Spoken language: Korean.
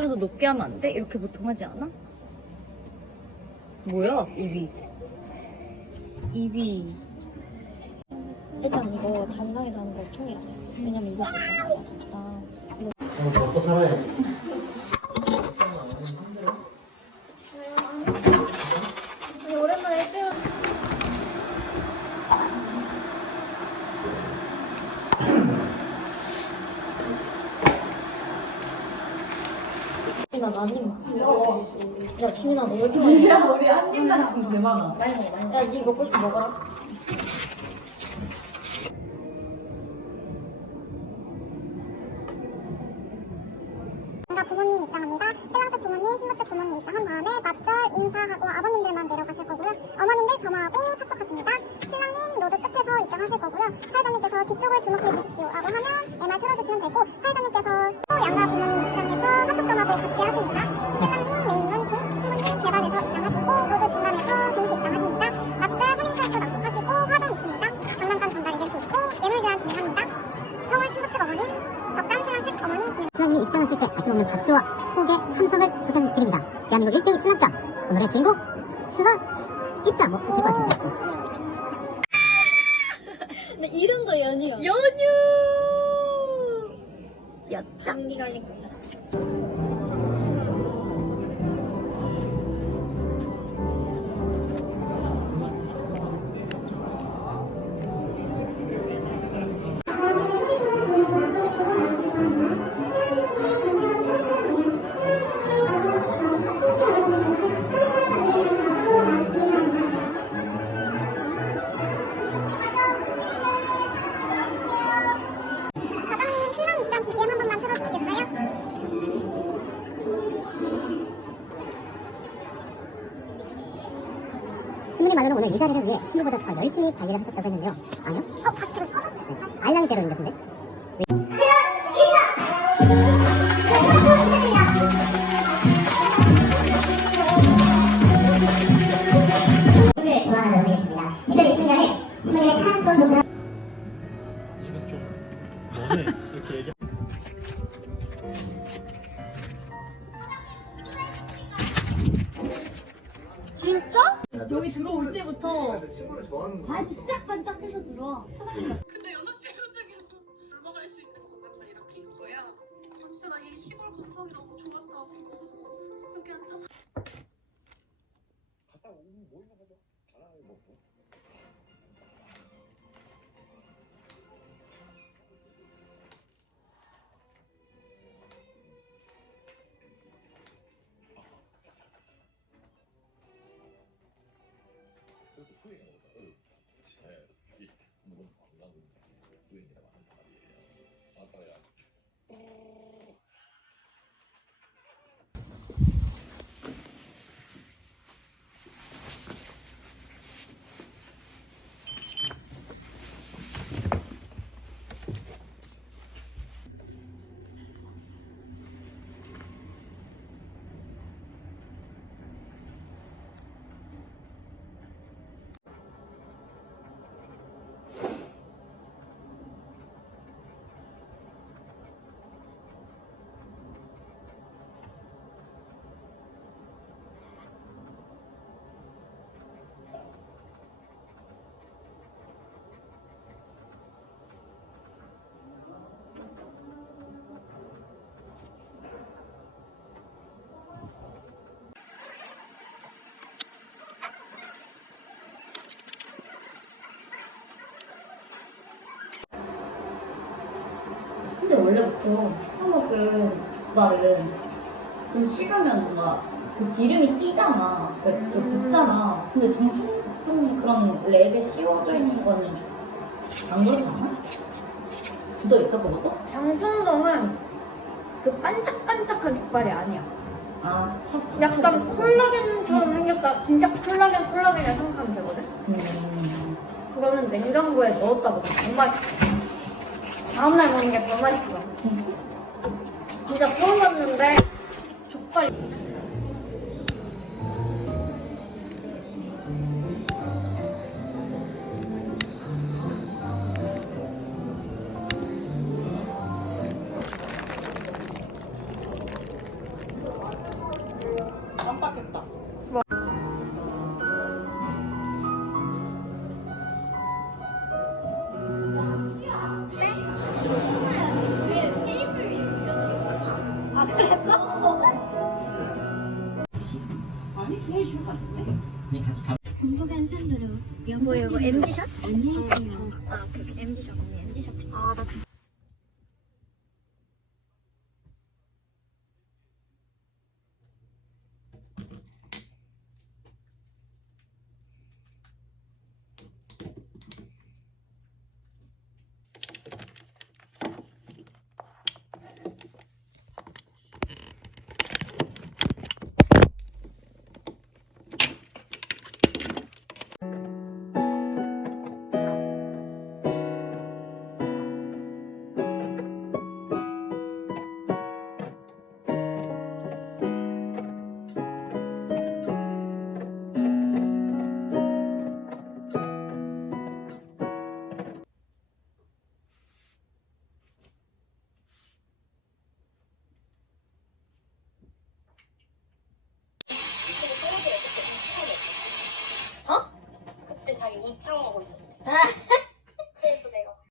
좀 더 높게 하면 안 돼? 이렇게 보통 하지 않아? 뭐야 입이 입이 일단 이거 단상에서 하는 거 통일하자. 왜냐면 이거 나 어, 먹고 살아야지. 오랜만에 했어요. 나 나님 야 지민아 너왜 이렇게 많이 야 우리 한 입만 주면 개 많아 많이 먹어 많이 먹어 야 니 먹고 싶으면 먹어라 뭔가 부모님 입장합니다. 신랑 측 부모님, 신부 측 부모님 입장한 다음에 맞절 인사하고 아버님들만 내려가실 거고요. 어머님들 점화하고 착석하십니다. 신랑님 로드 끝에서 입장하실 거고요. 사회자님께서 뒤쪽을 주목해 주십시오. 라고 하면 내말 틀어주시면 되고 같이 하십니다. 신랑님 메인 문 뒤, 신부님 계단에서 입장하시고 모두 중간에서 동시 입장하십니다. 맞절 혼인살도 납득하시고 화동 있습니다. 장난감 전달 이벤트 있고 예물 교환 진행합니다. 성원 신부 측 어머님, 덕담 신랑 측 어머님 진행 신랑님이 입장하실 때 아낌없는 박수와 축복의 함성을 부탁드립니다. 대한민국 1등 신랑감 오늘의 주인공 신랑 입장 뭐 될것 같은데. 근데 이름도 연이야 연유 야 감기 걸린 거 과장 신부님 말로는 오늘 이 자리를 위해 신부보다 더 열심히 관리를 하셨다고 했는데요. 아니요? 어 다시 들었어? 네. 알랑대로인 것 같은데. 신부의 고안을 올리겠습니다. 이들 이 순간에 신부님의 사랑스러운 눈으로 지금 좀 너네 이렇게 얘기. 진짜? 여기 들어올 때부터 친구를 좋아하는 거. 반짝반짝해서 들어와 근데 6시 도착해서 물 먹을 수 있는 공간도 이렇게 있고요. 어, 진짜 나 이 시골 감성이 너무 좋았다고. 여기 앉아서 갔다 오면 뭐 있나 보자. 아. 뭐. 그래서 수행하는 거다. 어, 그치. 이 물은 관광 수행이라고 하는 말이에요. 아빠 원래부터 시커먹은 족발은 좀 식으면 뭔가 그 기름이 끼잖아. 그러니까 좀 굳잖아. 근데 장충동 그런 랩에 씌워져 있는 거는 안 그렇지 않아? 굳어 있어 그것도? 장충동은 그 반짝반짝한 족발이 아니야. 아 쳤어. 약간 콜라겐처럼 생겼다. 진짜 콜라겐 콜라겐이라 생각하면 되거든. 음. 그거는 냉장고에 넣었다 더 맛있어 다음날 먹는 게 더 맛있어. 진짜 처음 봤는데 족발 이뭐 이거 MG샷? 아, 오케이, 오케이. MG샷 언니, MG샷 찍자.